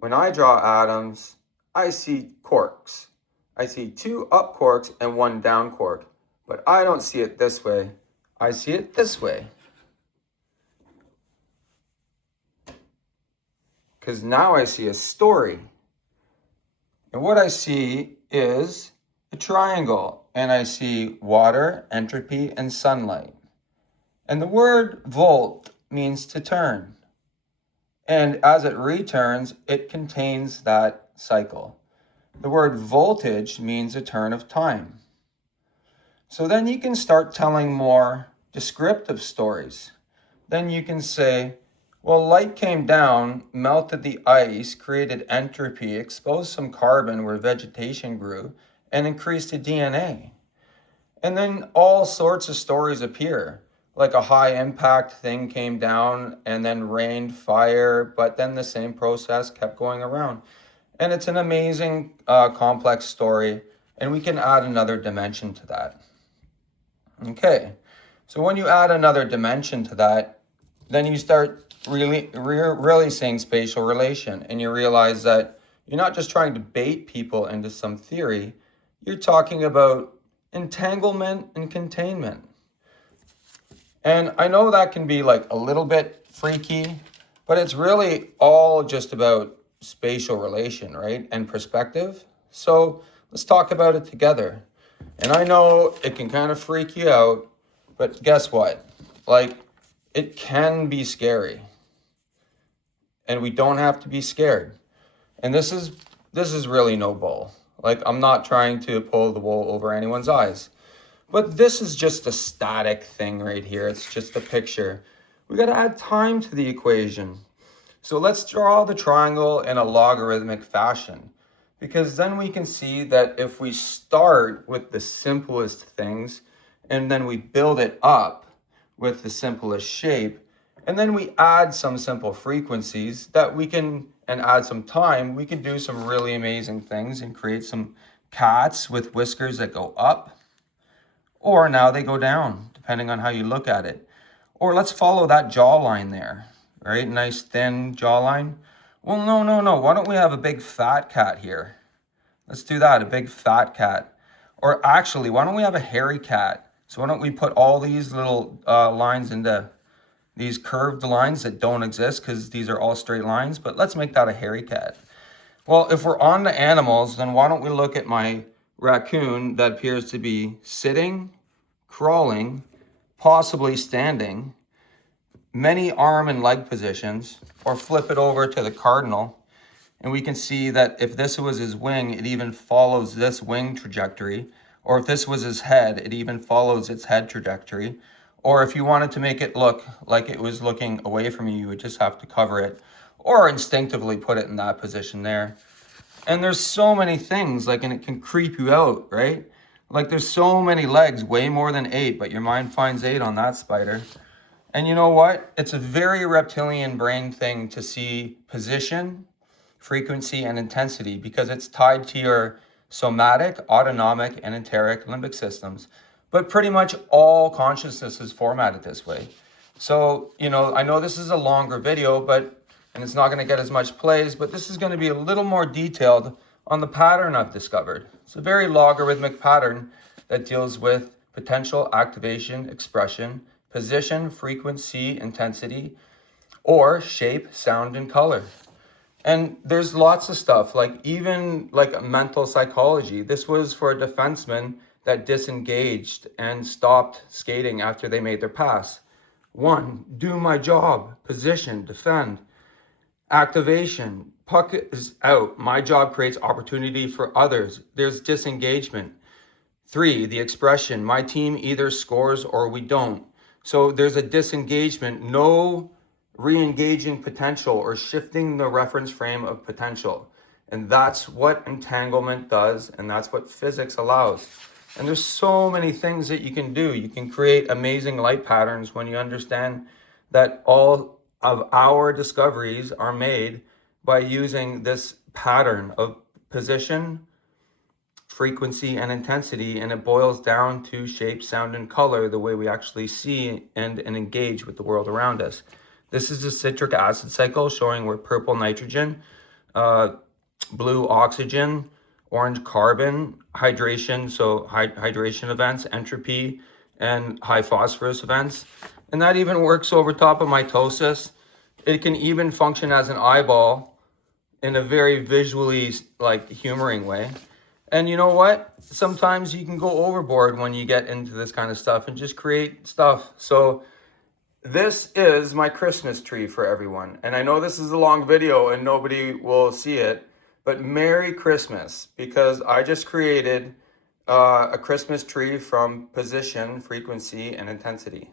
When I draw atoms, I see quarks. I see 2 up quarks and 1 down quark, but I don't see it this way. I see it this way. Because now I see a story. And what I see is a triangle, and I see water, entropy, and sunlight. And the word volt means to turn. And as it returns, it contains that cycle. The word voltage means a turn of time. So then you can start telling more descriptive stories. Then you can say, well, light came down, melted the ice, created entropy, exposed some carbon where vegetation grew, and increased the DNA. And then all sorts of stories appear, like a high impact thing came down and then rained fire, but then the same process kept going around. And it's an amazing, complex story, and we can add another dimension to that. Okay, so when you add another dimension to that, then you start really seeing spatial relation, and you realize that you're not just trying to bait people into some theory, you're talking about entanglement and containment. And I know that can be like a little bit freaky, but it's really all just about spatial relation, right? And perspective. So let's talk about it together. And I know it can kind of freak you out, but guess what? Like, it can be scary. And we don't have to be scared. And this is really no bull. Like, I'm not trying to pull the wool over anyone's eyes. But this is just a static thing right here. It's just a picture. We got to add time to the equation. So let's draw the triangle in a logarithmic fashion, because then we can see that if we start with the simplest things and then we build it up with the simplest shape, and then we add some simple frequencies that we can, and add some time, we can do some really amazing things and create some cats with whiskers that go up, or now they go down, depending on how you look at it. Or let's follow that jawline there, right? Nice thin jawline. Well, no. Why don't we have a big fat cat here? Let's do that, a big fat cat. Or actually, why don't we have a hairy cat? So why don't we put all these little lines into these curved lines that don't exist, because these are all straight lines, but let's make that a hairy cat. Well, if we're on the animals, then why don't we look at my raccoon that appears to be sitting, crawling, possibly standing, many arm and leg positions, or flip it over to the cardinal. And we can see that if this was his wing, it even follows this wing trajectory. Or if this was his head, it even follows its head trajectory. Or if you wanted to make it look like it was looking away from you, you would just have to cover it or instinctively put it in that position there. And there's so many things, like, and it can creep you out, right? Like, there's so many legs, way more than 8, but your mind finds 8 on that spider. And you know what? It's a very reptilian brain thing to see position, frequency, and intensity, because it's tied to your somatic, autonomic, and enteric limbic systems. But pretty much all consciousness is formatted this way. So, I know this is a longer video, and it's not going to get as much plays, but this is going to be a little more detailed on the pattern I've discovered. It's a very logarithmic pattern that deals with potential, activation, expression, position, frequency, intensity, or shape, sound, and color. And there's lots of stuff, like even like mental psychology. This was for a defenseman that disengaged and stopped skating after they made their pass. 1, do my job, position, defend. Activation, puck is out. My job creates opportunity for others. There's disengagement. 3, the expression, my team either scores or we don't. So there's a disengagement, no re-engaging potential or shifting the reference frame of potential. And that's what entanglement does, and that's what physics allows. And there's so many things that you can do. You can create amazing light patterns when you understand that all of our discoveries are made by using this pattern of position, frequency, and intensity, and it boils down to shape, sound, and color, the way we actually see and engage with the world around us. This is the citric acid cycle, showing where purple nitrogen blue oxygen, orange carbon, hydration, so hydration events, entropy, and high phosphorus events. And that even works over top of mitosis. It can even function as an eyeball in a very visually like humoring way. And you know what? Sometimes you can go overboard when you get into this kind of stuff and just create stuff. So this is my Christmas tree for everyone. And I know this is a long video and nobody will see it, but Merry Christmas, because I just created a Christmas tree from position, frequency, and intensity.